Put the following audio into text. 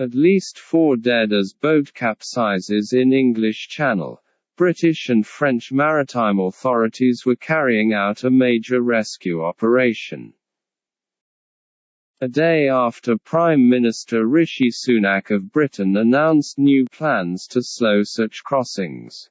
At least 4 dead as boat capsizes in English Channel. British and French maritime authorities were carrying out a major rescue operation. A day after Prime Minister Rishi Sunak of Britain announced new plans to slow such crossings.